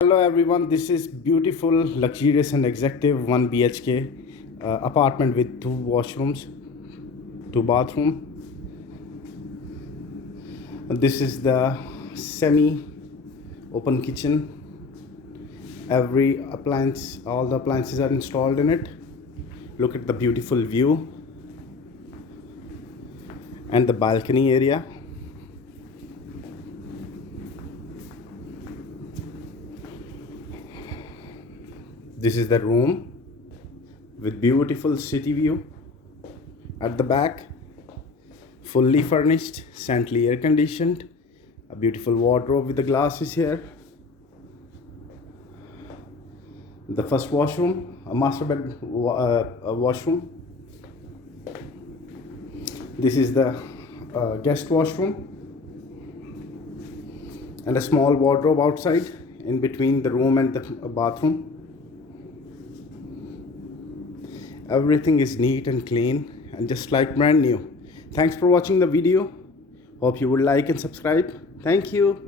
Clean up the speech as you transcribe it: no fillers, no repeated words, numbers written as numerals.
Hello everyone, this is beautiful, luxurious and executive 1 BHK apartment with 2 washrooms, 2 bathroom. This is the semi open kitchen. Every appliance, all the appliances are installed in it. Look at the beautiful view and the balcony area. This is the room with beautiful city view. At the back, fully furnished, centrally air conditioned, a beautiful wardrobe with the glasses here. The first washroom, a master bed washroom. This is the guest washroom and a small wardrobe outside in between the room and the bathroom. Everything is neat and clean and just like brand new. Thanks for watching the video. Hope you would like and subscribe. Thank you.